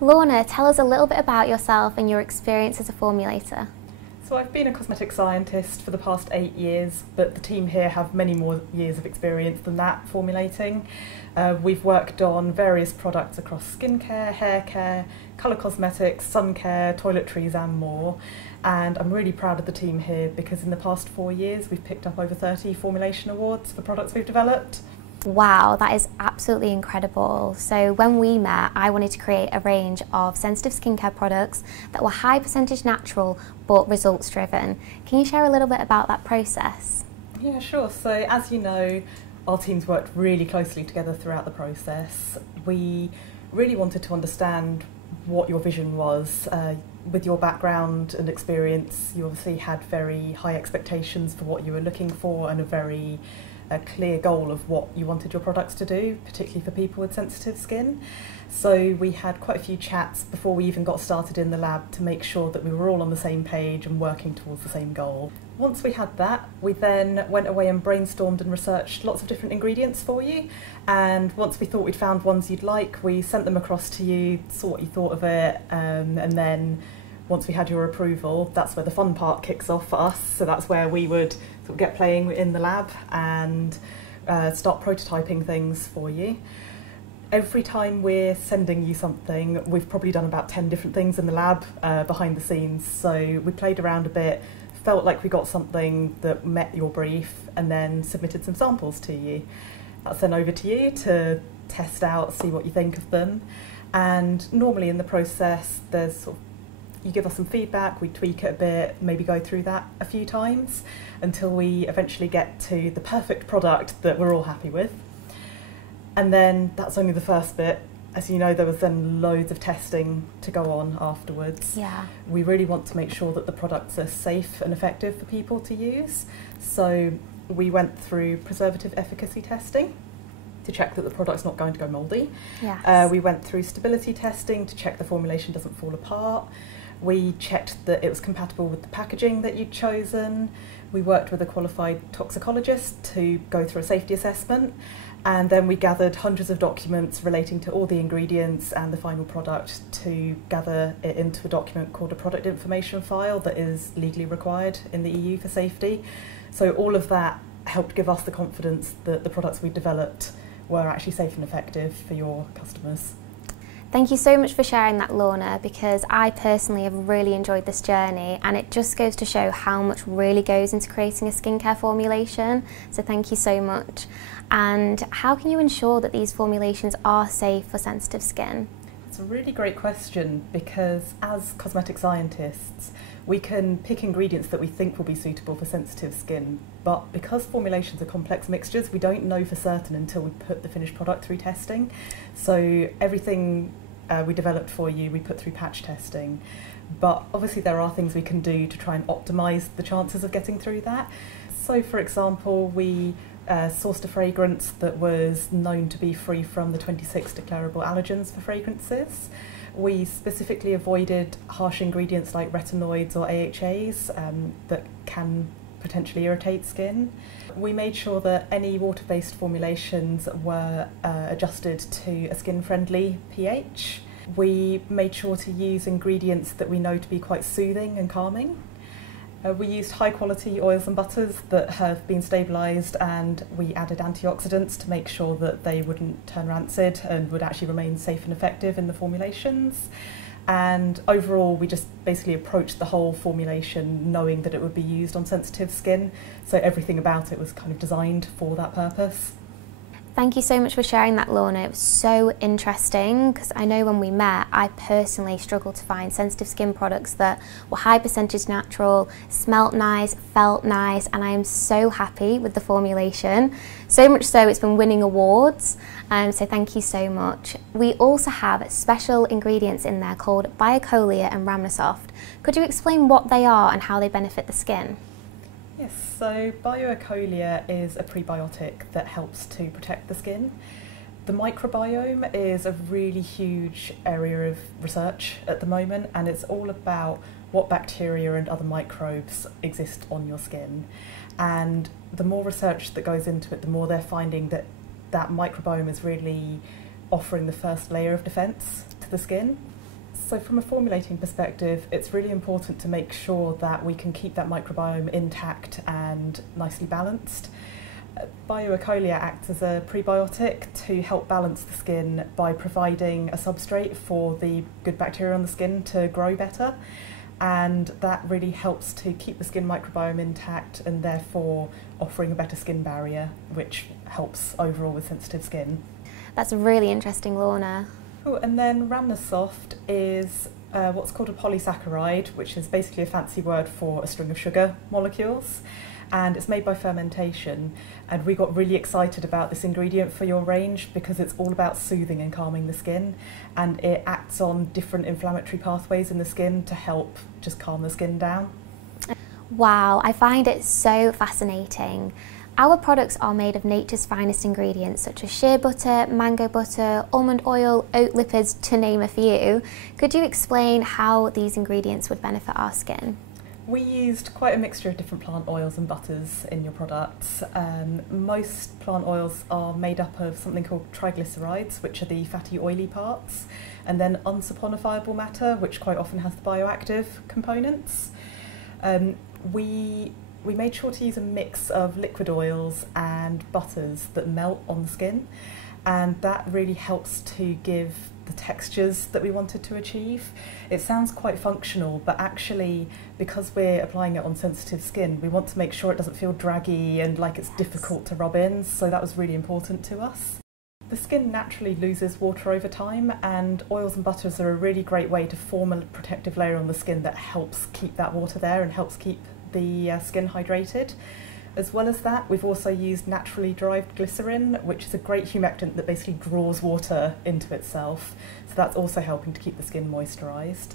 Lorna, tell us a little bit about yourself and your experience as a formulator. So I've been a cosmetic scientist for the past 8 years, but the team here have many more years of experience than that formulating. We've worked on various products across skincare, hair care, colour cosmetics, sun care, toiletries and more. And I'm really proud of the team here because in the past 4 years we've picked up over 30 formulation awards for products we've developed. Wow, that is absolutely incredible. So when we met, I wanted to create a range of sensitive skincare products that were high percentage natural but results driven. Can you share a little bit about that process? Yeah, sure. So as you know, our teams worked really closely together throughout the process. We really wanted to understand what your vision was. With your background and experience, you obviously had very high expectations for what you were looking for and a very clear goal of what you wanted your products to do, particularly for people with sensitive skin. So we had quite a few chats before we even got started in the lab to make sure that we were all on the same page and working towards the same goal. Once we had that, we then went away and brainstormed and researched lots of different ingredients for you. And once we thought we'd found ones you'd like, we sent them across to you, saw what you thought of it, and then once we had your approval, that's where the fun part kicks off for us. So that's where we would sort of get playing in the lab and start prototyping things for you. Every time we're sending you something, we've probably done about 10 different things in the lab behind the scenes. So we played around a bit, felt like we got something that met your brief, and then submitted some samples to you. That's then over to you to test out, see what you think of them. And normally in the process, there's sort of you give us some feedback, we tweak it a bit, maybe go through that a few times until we eventually get to the perfect product that we're all happy with. And then that's only the first bit. As you know, there was then loads of testing to go on afterwards. Yeah. We really want to make sure that the products are safe and effective for people to use. So we went through preservative efficacy testing to check that the product's not going to go mouldy. Yes. We went through stability testing to check the formulation doesn't fall apart. We checked that it was compatible with the packaging that you'd chosen. We worked with a qualified toxicologist to go through a safety assessment, and then we gathered hundreds of documents relating to all the ingredients and the final product to gather it into a document called a product information file that is legally required in the EU for safety. So all of that helped give us the confidence that the products we developed were actually safe and effective for your customers. Thank you so much for sharing that, Lorna, because I personally have really enjoyed this journey, and it just goes to show how much really goes into creating a skincare formulation. So thank you so much. And how can you ensure that these formulations are safe for sensitive skin? It's a really great question because as cosmetic scientists, we can pick ingredients that we think will be suitable for sensitive skin, but because formulations are complex mixtures, we don't know for certain until we put the finished product through testing. So everything we developed for you, we put through patch testing, but obviously there are things we can do to try and optimise the chances of getting through that. So for example, we sourced a fragrance that was known to be free from the 26 declarable allergens for fragrances. We specifically avoided harsh ingredients like retinoids or AHAs that can potentially irritate skin. We made sure that any water-based formulations were adjusted to a skin-friendly pH. We made sure to use ingredients that we know to be quite soothing and calming. We used high quality oils and butters that have been stabilised, and we added antioxidants to make sure that they wouldn't turn rancid and would actually remain safe and effective in the formulations. And overall we just basically approached the whole formulation knowing that it would be used on sensitive skin, so everything about it was kind of designed for that purpose. Thank you so much for sharing that, Lorna. It was so interesting because I know when we met, I personally struggled to find sensitive skin products that were high percentage natural, smelt nice, felt nice, and I am so happy with the formulation. So much so it's been winning awards, so thank you so much. We also have special ingredients in there called Biocolia and Rhamnosoft. Could you explain what they are and how they benefit the skin? Yes, so Biocolia is a prebiotic that helps to protect the skin. The microbiome is a really huge area of research at the moment, and it's all about what bacteria and other microbes exist on your skin. And the more research that goes into it, the more they're finding that that microbiome is really offering the first layer of defence to the skin. So from a formulating perspective, it's really important to make sure that we can keep that microbiome intact and nicely balanced. BioEcolia acts as a prebiotic to help balance the skin by providing a substrate for the good bacteria on the skin to grow better, and that really helps to keep the skin microbiome intact and therefore offering a better skin barrier, which helps overall with sensitive skin. That's really interesting, Lorna. Oh, and then Ramnasoft is what's called a polysaccharide, which is basically a fancy word for a string of sugar molecules, and it's made by fermentation. And we got really excited about this ingredient for your range because it's all about soothing and calming the skin, and it acts on different inflammatory pathways in the skin to help just calm the skin down. Wow, I find it so fascinating. Our products are made of nature's finest ingredients such as shea butter, mango butter, almond oil, oat lipids, to name a few. Could you explain how these ingredients would benefit our skin? We used quite a mixture of different plant oils and butters in your products. Most plant oils are made up of something called triglycerides, which are the fatty oily parts, and then unsaponifiable matter, which quite often has the bioactive components. We made sure to use a mix of liquid oils and butters that melt on the skin, and that really helps to give the textures that we wanted to achieve. It sounds quite functional, but actually, because we're applying it on sensitive skin, we want to make sure it doesn't feel draggy and like it's difficult to rub in, so that was really important to us. The skin naturally loses water over time, and oils and butters are a really great way to form a protective layer on the skin that helps keep that water there and helps keep the skin hydrated. As well as that, we've also used naturally derived glycerin, which is a great humectant that basically draws water into itself. So that's also helping to keep the skin moisturised.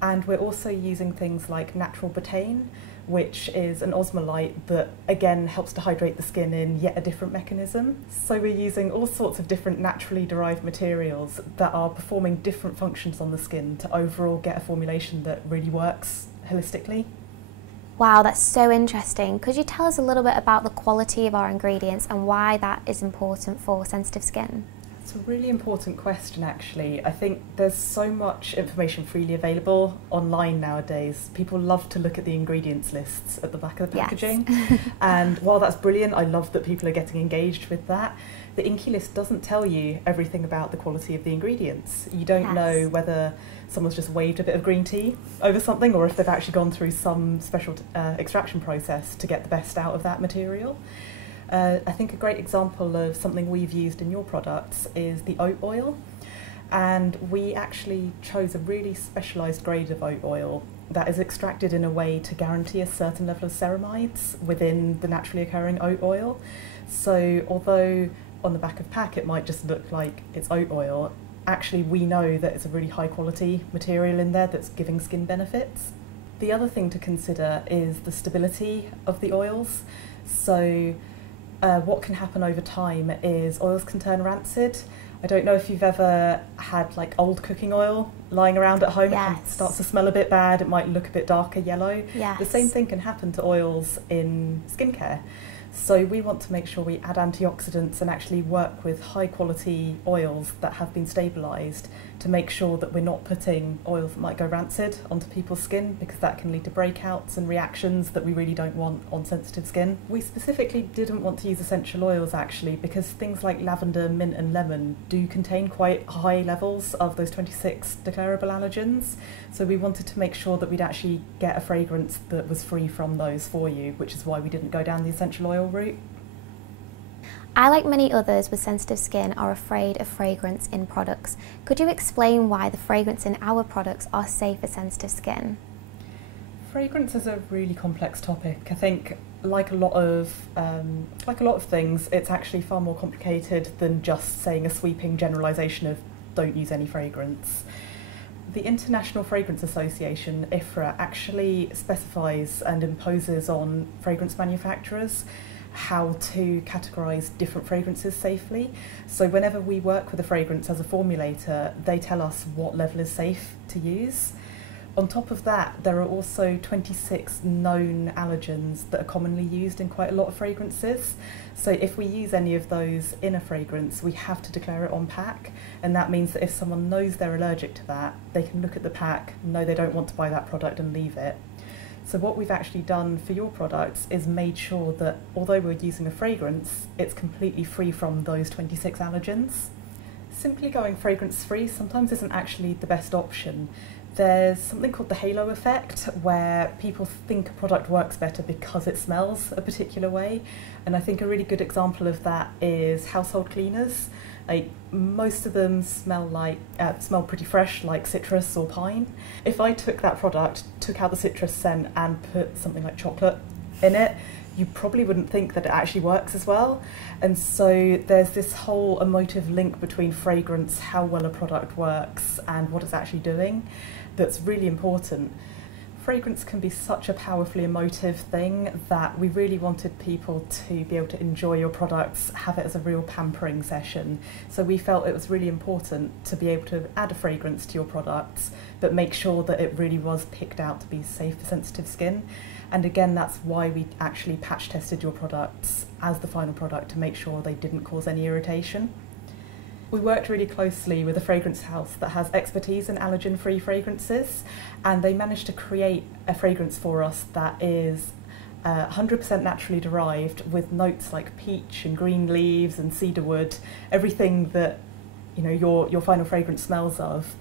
And we're also using things like natural betaine, which is an osmolyte that again helps to hydrate the skin in yet a different mechanism. So we're using all sorts of different naturally derived materials that are performing different functions on the skin to overall get a formulation that really works holistically. Wow, that's so interesting. Could you tell us a little bit about the quality of our ingredients and why that is important for sensitive skin? It's a really important question, actually. I think there's so much information freely available online nowadays. People love to look at the ingredients lists at the back of the packaging. Yes. And while that's brilliant, I love that people are getting engaged with that. The Inky list doesn't tell you everything about the quality of the ingredients. You don't know whether someone's just waved a bit of green tea over something or if they've actually gone through some special extraction process to get the best out of that material. I think a great example of something we've used in your products is the oat oil, and we actually chose a really specialised grade of oat oil that is extracted in a way to guarantee a certain level of ceramides within the naturally occurring oat oil. So although on the back of pack it might just look like it's oat oil, actually we know that it's a really high quality material in there that's giving skin benefits. The other thing to consider is the stability of the oils. So what can happen over time is oils can turn rancid. I don't know if you've ever had like old cooking oil lying around at home. Yes. It starts to smell a bit bad, it might look a bit darker yellow. Yes. The same thing can happen to oils in skincare. So we want to make sure we add antioxidants and actually work with high quality oils that have been stabilised to make sure that we're not putting oils that might go rancid onto people's skin, because that can lead to breakouts and reactions that we really don't want on sensitive skin. We specifically didn't want to use essential oils actually because things like lavender, mint and lemon do contain quite high levels of those 26 declarable allergens. So we wanted to make sure that we'd actually get a fragrance that was free from those for you, which is why we didn't go down the essential oil route. I, like many others with sensitive skin, are afraid of fragrance in products. Could you explain why the fragrance in our products are safe for sensitive skin? Fragrance is a really complex topic. I think, like a lot of things, it's actually far more complicated than just saying a sweeping generalisation of don't use any fragrance. The International Fragrance Association, IFRA, actually specifies and imposes on fragrance manufacturers how to categorise different fragrances safely. So whenever we work with a fragrance as a formulator, they tell us what level is safe to use. On top of that, there are also 26 known allergens that are commonly used in quite a lot of fragrances. So if we use any of those in a fragrance, we have to declare it on pack. And that means that if someone knows they're allergic to that, they can look at the pack, know they don't want to buy that product and leave it. So what we've actually done for your products is made sure that although we're using a fragrance, it's completely free from those 26 allergens. Simply going fragrance-free sometimes isn't actually the best option. There's something called the halo effect, where people think a product works better because it smells a particular way. And I think a really good example of that is household cleaners. Like, most of them smell pretty fresh, like citrus or pine. If I took that product, took out the citrus scent and put something like chocolate in it, you probably wouldn't think that it actually works as well. And so there's this whole emotive link between fragrance, how well a product works, and what it's actually doing that's really important. Fragrance can be such a powerfully emotive thing that we really wanted people to be able to enjoy your products, have it as a real pampering session. So we felt it was really important to be able to add a fragrance to your products, but make sure that it really was picked out to be safe for sensitive skin. And again, that's why we actually patch tested your products as the final product to make sure they didn't cause any irritation. We worked really closely with a fragrance house that has expertise in allergen-free fragrances, and they managed to create a fragrance for us that is 100% naturally derived, with notes like peach and green leaves and cedarwood, everything that your final fragrance smells of,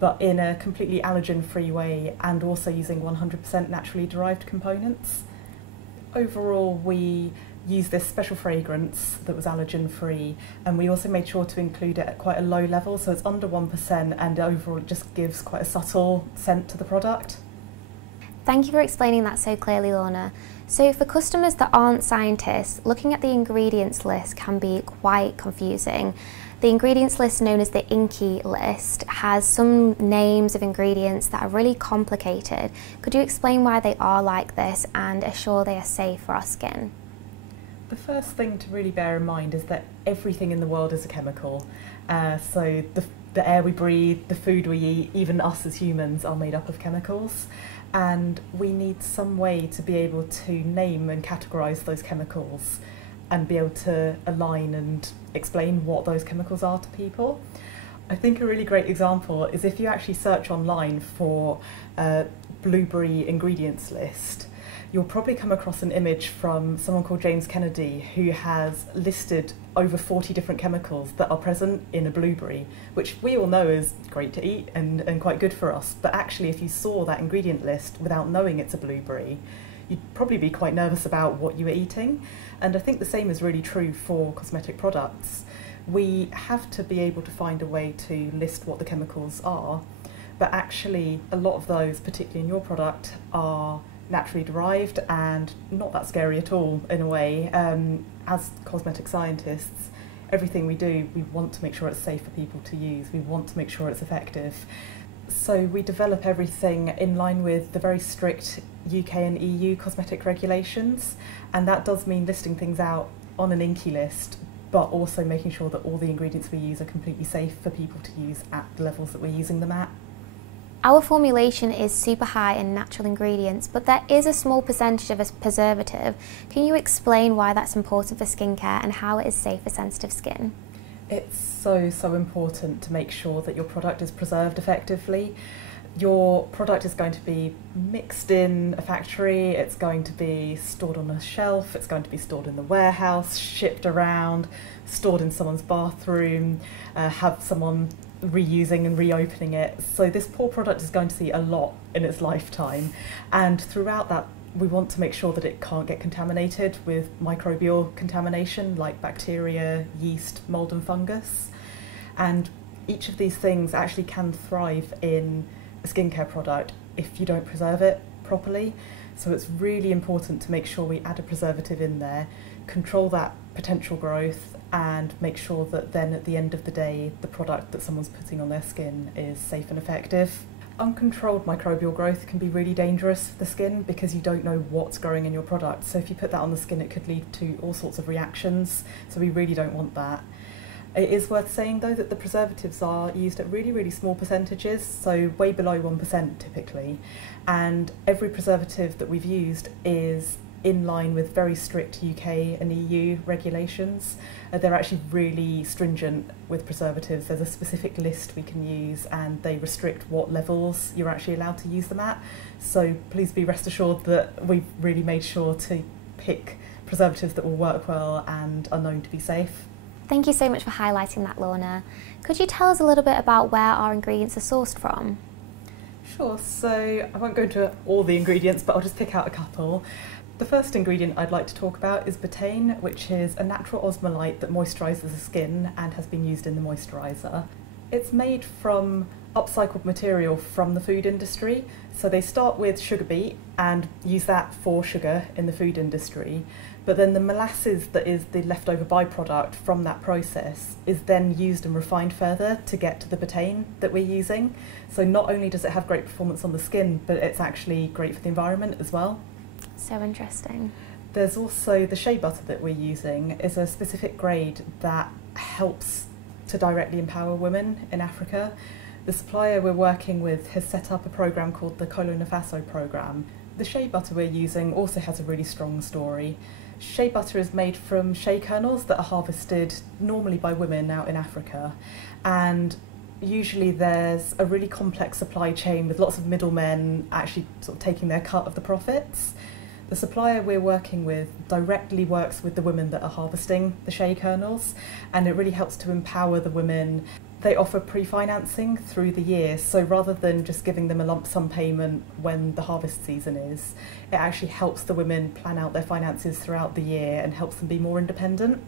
but in a completely allergen-free way, and also using 100% naturally derived components. Overall, we used this special fragrance that was allergen-free, and we also made sure to include it at quite a low level, so it's under 1%, and overall it just gives quite a subtle scent to the product. Thank you for explaining that so clearly, Lorna. So for customers that aren't scientists, looking at the ingredients list can be quite confusing. The ingredients list, known as the INCI list, has some names of ingredients that are really complicated. Could you explain why they are like this and assure they are safe for our skin? The first thing to really bear in mind is that everything in the world is a chemical. So the air we breathe, the food we eat, even us as humans are made up of chemicals. And we need some way to be able to name and categorise those chemicals and be able to align and explain what those chemicals are to people. I think a really great example is if you actually search online for a blueberry ingredients list, you'll probably come across an image from someone called James Kennedy, who has listed over 40 different chemicals that are present in a blueberry, which we all know is great to eat and quite good for us. But actually, if you saw that ingredient list without knowing it's a blueberry, you'd probably be quite nervous about what you were eating. And I think the same is really true for cosmetic products. We have to be able to find a way to list what the chemicals are, but actually a lot of those, particularly in your product, are naturally derived and not that scary at all in a way. As cosmetic scientists, everything we do, we want to make sure it's safe for people to use. We want to make sure it's effective. So we develop everything in line with the very strict UK and EU cosmetic regulations, and that does mean listing things out on an INCI list, but also making sure that all the ingredients we use are completely safe for people to use at the levels that we're using them at. Our formulation is super high in natural ingredients, but there is a small percentage of a preservative. Can you explain why that's important for skincare and how it is safe for sensitive skin? It's so important to make sure that your product is preserved effectively. Your product is going to be mixed in a factory, it's going to be stored on a shelf, it's going to be stored in the warehouse, shipped around, stored in someone's bathroom, have someone reusing and reopening it. So this poor product is going to see a lot in its lifetime, and throughout that we want to make sure that it can't get contaminated with microbial contamination like bacteria, yeast, mold and fungus. And each of these things actually can thrive in a skincare product if you don't preserve it properly. So it's really important to make sure we add a preservative in there, control that potential growth, and make sure that then at the end of the day the product that someone's putting on their skin is safe and effective. Uncontrolled microbial growth can be really dangerous for the skin because you don't know what's growing in your product. So if you put that on the skin, it could lead to all sorts of reactions. So we really don't want that. It is worth saying though that the preservatives are used at really, really small percentages, so way below 1% typically, and every preservative that we've used is in line with very strict UK and EU regulations. They're actually really stringent with preservatives. There's a specific list we can use and they restrict what levels you're actually allowed to use them at. So please be rest assured that we've really made sure to pick preservatives that will work well and are known to be safe. Thank you so much for highlighting that, Lorna. Could you tell us a little bit about where our ingredients are sourced from? Sure, so I won't go into all the ingredients, but I'll just pick out a couple. The first ingredient I'd like to talk about is betaine, which is a natural osmolyte that moisturises the skin and has been used in the moisturiser. It's made from upcycled material from the food industry, so they start with sugar beet and use that for sugar in the food industry, but then the molasses that is the leftover byproduct from that process is then used and refined further to get to the betaine that we're using. So not only does it have great performance on the skin, but it's actually great for the environment as well. So interesting. There's also the shea butter that we're using is a specific grade that helps to directly empower women in Africa. The supplier we're working with has set up a programme called the Colo Nafaso programme. The shea butter we're using also has a really strong story. Shea butter is made from shea kernels that are harvested normally by women out in Africa, and usually there's a really complex supply chain with lots of middlemen actually sort of taking their cut of the profits. The supplier we're working with directly works with the women that are harvesting the shea kernels, and it really helps to empower the women. They offer pre-financing through the year, so rather than just giving them a lump sum payment when the harvest season is, it actually helps the women plan out their finances throughout the year and helps them be more independent.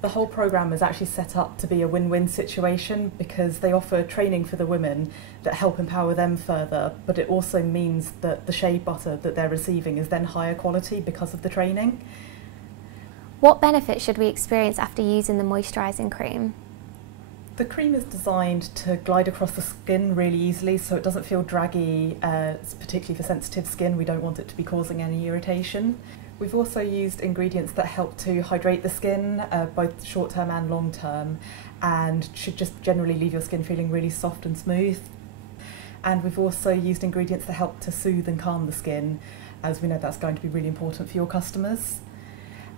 The whole programme is actually set up to be a win-win situation because they offer training for the women that help empower them further, but it also means that the shea butter that they're receiving is then higher quality because of the training. What benefits should we experience after using the moisturising cream? The cream is designed to glide across the skin really easily, so it doesn't feel draggy, particularly for sensitive skin. We don't want it to be causing any irritation. We've also used ingredients that help to hydrate the skin, both short-term and long-term, and should just generally leave your skin feeling really soft and smooth. And we've also used ingredients that help to soothe and calm the skin, as we know that's going to be really important for your customers.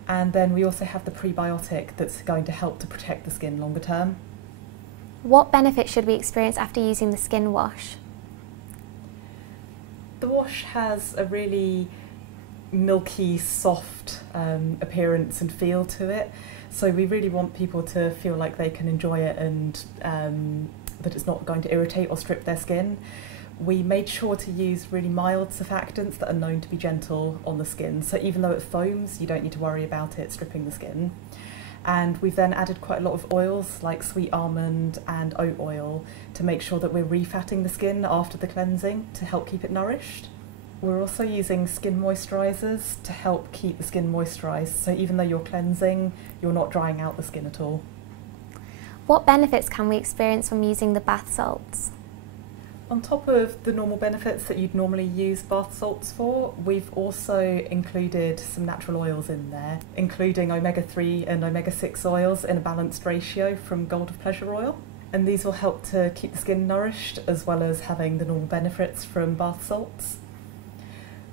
And then we also have the prebiotic that's going to help to protect the skin longer term. What benefits should we experience after using the skin wash? The wash has a really milky, soft appearance and feel to it, so we really want people to feel like they can enjoy it and that it's not going to irritate or strip their skin. We made sure to use really mild surfactants that are known to be gentle on the skin, so even though it foams, you don't need to worry about it stripping the skin. And we've then added quite a lot of oils like sweet almond and oat oil to make sure that we're refatting the skin after the cleansing to help keep it nourished. We're also using skin moisturisers to help keep the skin moisturised, so even though you're cleansing, you're not drying out the skin at all. What benefits can we experience from using the bath salts? On top of the normal benefits that you'd normally use bath salts for, we've also included some natural oils in there, including omega-3 and omega-6 oils in a balanced ratio from Gold of Pleasure oil. And these will help to keep the skin nourished as well as having the normal benefits from bath salts.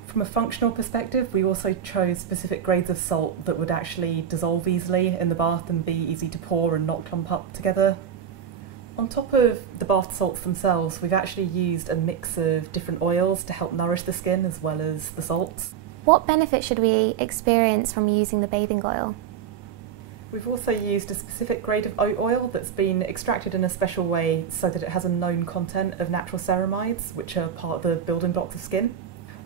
From a functional perspective, we also chose specific grades of salt that would actually dissolve easily in the bath and be easy to pour and not clump up together. On top of the bath salts themselves, we've actually used a mix of different oils to help nourish the skin as well as the salts. What benefit should we experience from using the bathing oil? We've also used a specific grade of oat oil that's been extracted in a special way so that it has a known content of natural ceramides, which are part of the building blocks of skin.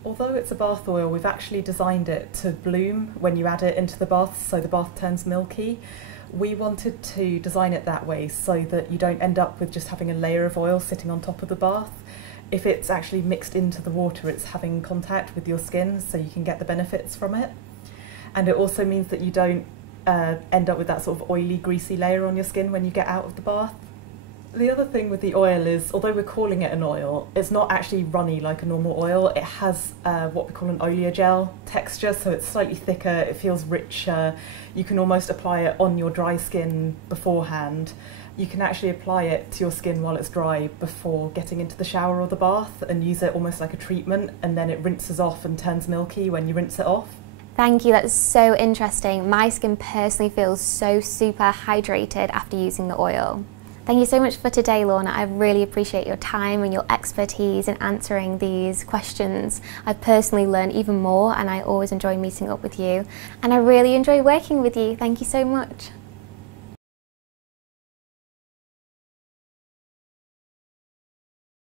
Although it's a bath oil, we've actually designed it to bloom when you add it into the bath, so the bath turns milky. We wanted to design it that way so that you don't end up with just having a layer of oil sitting on top of the bath. If it's actually mixed into the water, it's having contact with your skin, so you can get the benefits from it. And it also means that you don't end up with that sort of oily, greasy layer on your skin when you get out of the bath. The other thing with the oil is, although we're calling it an oil, it's not actually runny like a normal oil. It has what we call an oleogel texture, so it's slightly thicker, it feels richer. You can almost apply it on your dry skin beforehand. You can actually apply it to your skin while it's dry before getting into the shower or the bath and use it almost like a treatment, and then it rinses off and turns milky when you rinse it off. Thank you, that's so interesting. My skin personally feels so super hydrated after using the oil. Thank you so much for today, Lorna. I really appreciate your time and your expertise in answering these questions. I've personally learned even more, and I always enjoy meeting up with you. And I really enjoy working with you. Thank you so much.